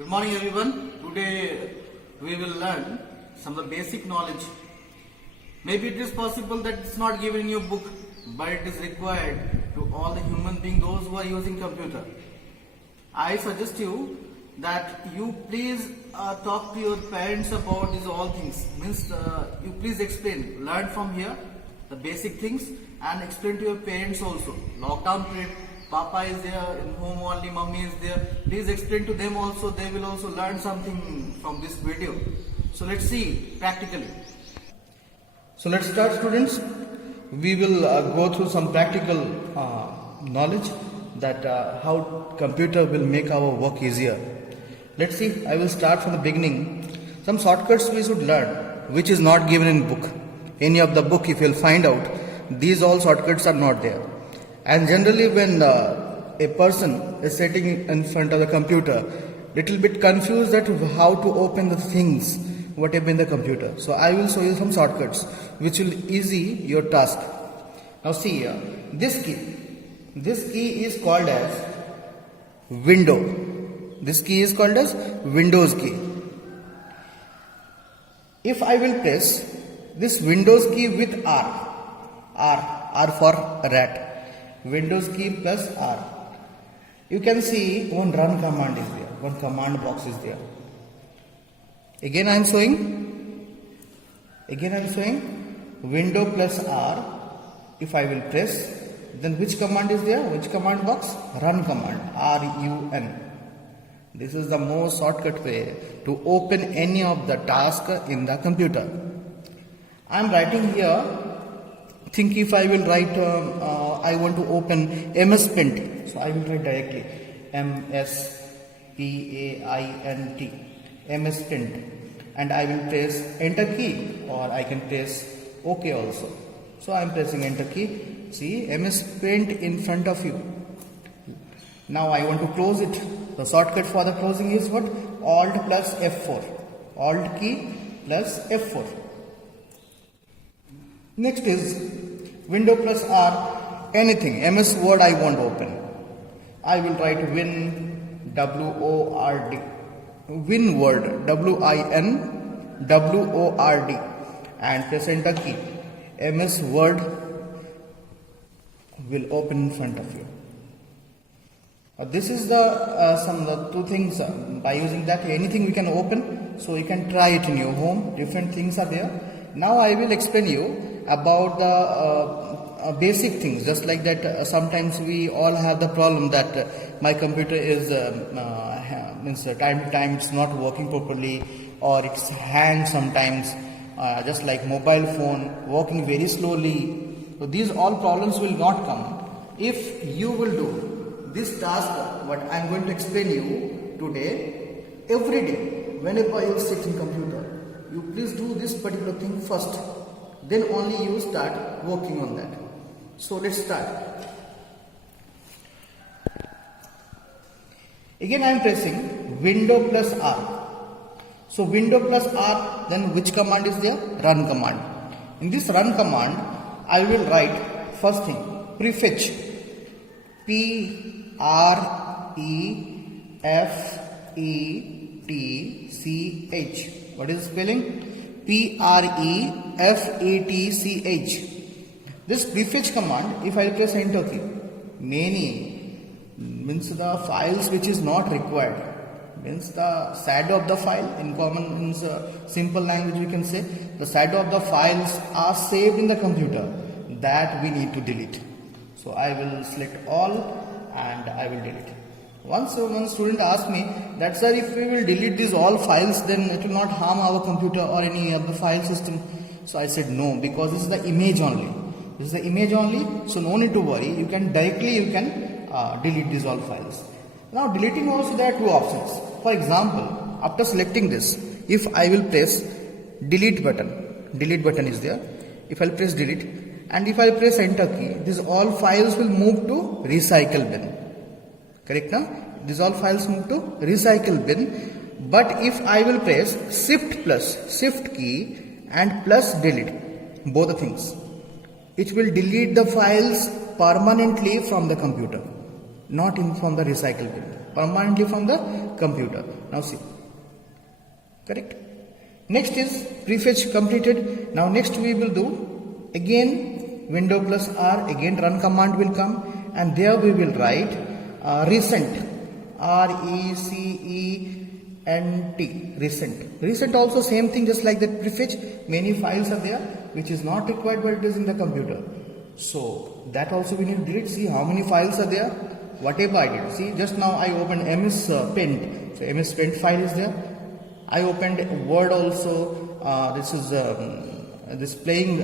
Good morning everyone. Today we will learn some of the basic knowledge. Maybe it is possible that it's not given in your book, but it is required to all the human beings, those who are using computer. I suggest you that you please talk to your parents about these all things. Means you please explain, learn from here the basic things and explain to your parents also. Lockdown period, Papa is there, in home only, Mummy is there. Please explain to them also, they will also learn something from this video. So let's see practically. So let's start, students. We will go through some practical knowledge that how computer will make our work easier. Let's see, I will start from the beginning. Some shortcuts we should learn which is not given in book. Any of the book, if you will find out, these all shortcuts are not there. And generally when a person is sitting in front of the computer, little bit confused that how to open the things whatever in the computer. So I will show you some shortcuts which will easy your task. Now see here, this key is called as window. This key is called as Windows key. If I will press this Windows key with R for rat, Windows key plus R, you can see one run command is there, one command box is there. Again I am showing window plus R. If I will press, then which command is there? Which command box? Run command, RUN. This is the most shortcut way to open any of the task in the computer. I am writing here. Think if I will write, I want to open MS Paint. So I will write directly MS PAINT, MS Paint, and I will press enter key, or I can press OK also. So I am pressing enter key. See, MS Paint in front of you. Now I want to close it. The shortcut for the closing is what? Alt plus F4. Alt key plus F4. Next is window plus R, anything, MS Word I want to open. I will write Win, W-O-R-D, Win Word, W-I-N-W-O-R-D, and press enter key. MS Word will open in front of you. This is the some of the two things. By using that, anything we can open, so you can try it in your home. Different things are there. Now I will explain you about the basic things. Just like that, sometimes we all have the problem that my computer is means time to time it's not working properly, or it's hang sometimes. Just like mobile phone working very slowly. So these all problems will not come if you will do this task what I am going to explain you today. Every day whenever you sit in computer, you please do this particular thing first, then only you start working on that. So let's start. Again I am pressing window plus R. So window plus R, then which command is there? Run command. In this run command I will write first thing, prefetch, P-R-E-F-E-T-C-H. What is the spelling? P-R-E-F-E-T-C-H. This prefetch command, if I press enter key, many means the files which is not required, means the shadow of the file, in common means simple language we can say, the shadow of the files are saved in the computer that we need to delete. So I will select all and I will delete. Once one student asked me that, sir, if we will delete these all files, then it will not harm our computer or any of the file system. So I said no, because this is the image only. This is the image only, so no need to worry. You can delete these all files. Now deleting also there are two options. For example, after selecting this, if I will press delete button is there. If I will press delete, and if I press enter key, these all files will move to recycle bin. Correct now? These all files move to recycle bin. But if I will press shift key and plus delete, both the things, it will delete the files permanently from the computer, not from the recycle bin. permanently from the computer. Now see, correct. Next is prefetch completed. Now next we will do again window plus R, again run command will come, and there we will write recent, RECENT, recent. Recent also same thing, just like that prefetch. Many files are there which is not required but it is in the computer. So that also we need to delete. See how many files are there. Whatever I did. See, just now I opened MS Paint. So MS Paint file is there. I opened Word also. This is this playing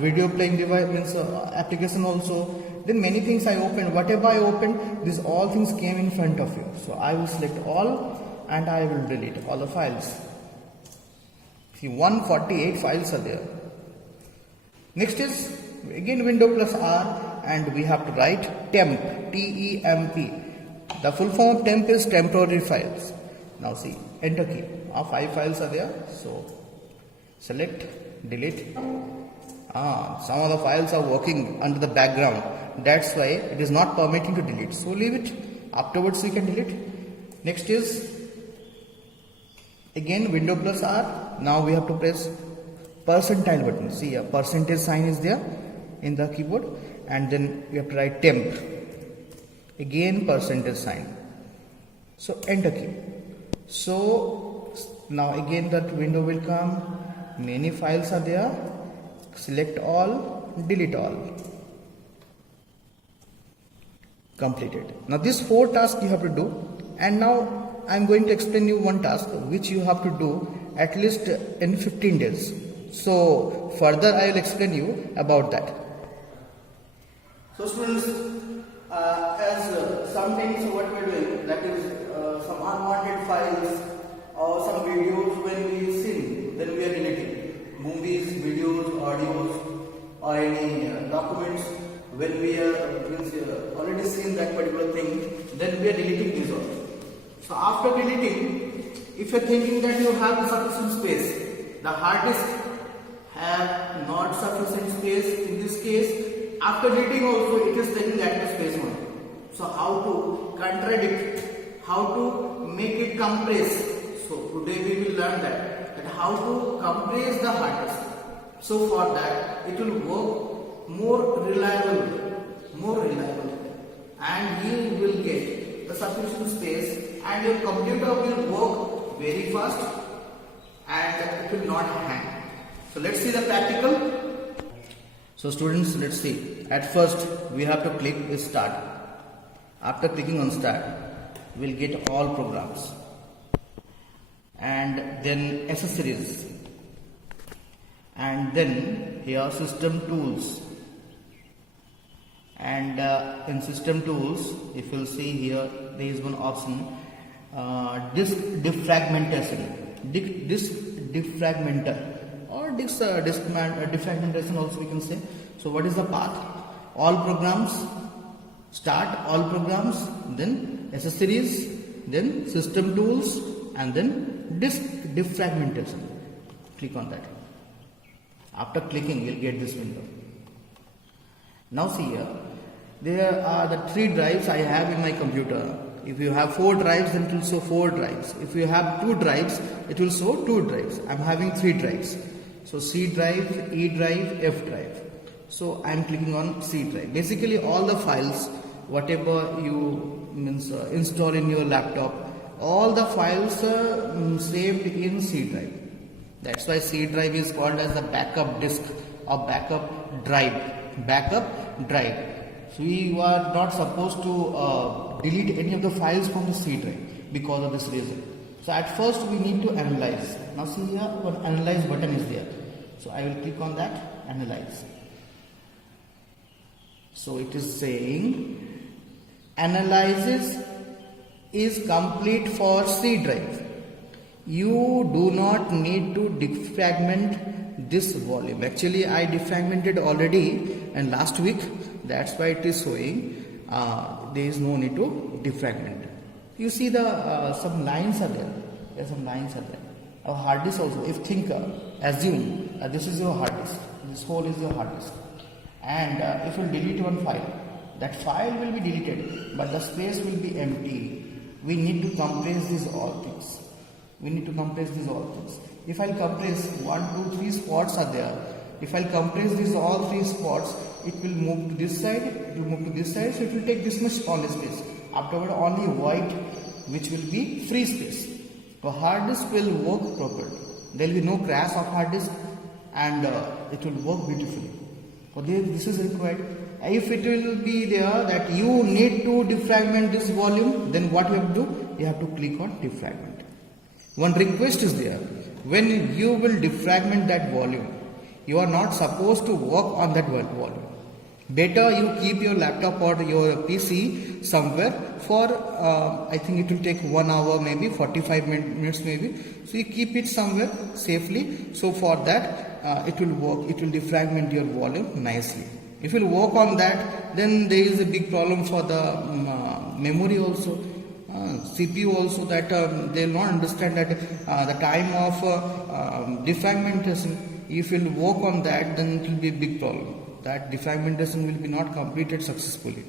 video playing device means application also. Then many things I opened. Whatever I opened, these all things came in front of you. So I will select all and I will delete all the files. See, 148 files are there. Next is again window plus R, and we have to write temp, T-E-M-P. The full form of temp is temporary files. Now see, enter key. 5 files are there. So select, delete. Some of the files are working under the background. That's why it is not permitting to delete. So leave it. Afterwards we can delete. Next is again window plus R. Now we have to press percentile button. See, a percentage sign is there in the keyboard, and then we have to write temp. Again percentage sign. So enter key. So now again that window will come. Many files are there. Select all, delete all. Completed. Now this 4 tasks you have to do, and now I am going to explain you one task which you have to do at least in 15 days. So further I will explain you about that. So students, as sometimes what we are doing, that is some unwanted files or some videos when we sing, then we are deleting. Movies, videos, audios, or any documents, when we are already seen that particular thing, then we are deleting these all. So after deleting, if you are thinking that you have sufficient space, the hard disk have not sufficient space in this case. After deleting also it is taking that much space only. So how to contradict, how to make it compress. So today we will learn that how to compress the hard disk. So for that it will work more reliable, and you will get the sufficient space, and your computer will work very fast and it will not hang. So let's see the practical. So students, let's see. At first we have to click start. After clicking on start, we'll get all programs, and then accessories, and then here system tools, and in system tools if you'll see here there is one option, disk defragmentation, disk defragmenter, or disk defragmentation also we can say. So what is the path? All programs, start all programs, then accessories, then system tools, and then disk defragmentation. Click on that. After clicking, you'll get this window. Now see here, there are the 3 drives I have in my computer. If you have 4 drives, then it will show 4 drives. If you have 2 drives, it will show 2 drives. I am having 3 drives. So C drive, E drive, F drive. So I am clicking on C drive. Basically all the files, whatever you install in your laptop, all the files are saved in C drive. That's why C drive is called as the backup disk or backup drive. So you are not supposed to delete any of the files from the C drive because of this reason. So at first we need to analyze. Now see here one analyze button is there. So I will click on that, analyze. So it is saying analysis is complete for C drive. You do not need to defragment this volume. Actually I defragmented already and last week, that's why it is showing there is no need to defragment. You see the some lines are there. There are some lines are there. Our hard disk also, if assume this is your hard disk, this whole is your hard disk, and if you delete one file, that file will be deleted but the space will be empty. we need to compress these all things. We need to compress these all things. If I'll compress 1, 2, 3 spots are there. If I'll compress these all 3 spots, it will move to this side, it will move to this side, so it will take this much only space. Afterward only white, which will be free space. So hard disk will work properly. There will be no crash of hard disk and it will work beautifully. So this is required. If it will be there that you need to defragment this volume, then what you have to do? You have to click on defragment. One request is there. When you will defragment that volume, you are not supposed to work on that volume. Better you keep your laptop or your PC somewhere for I think it will take 1 hour, maybe 45 minutes maybe. So you keep it somewhere safely. So for that it will work. It will defragment your volume nicely. If you will work on that, then there is a big problem for the memory also. CPU also, that they will not understand that the time of defragmentation. If you will work on that, then it will be a big problem. That defragmentation will be not completed successfully.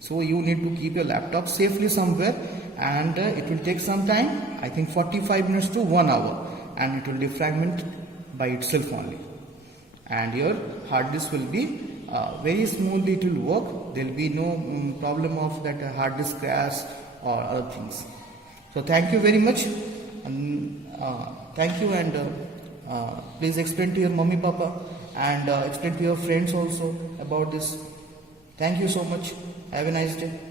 So you need to keep your laptop safely somewhere, and it will take some time, I think 45 minutes to 1 hour, and it will defragment by itself only. And your hard disk will be very smoothly, it will work. There will be no problem of that hard disk crash or other things. So thank you very much, and thank you, and please explain to your mummy, papa, and explain to your friends also about this. Thank you so much. Have a nice day.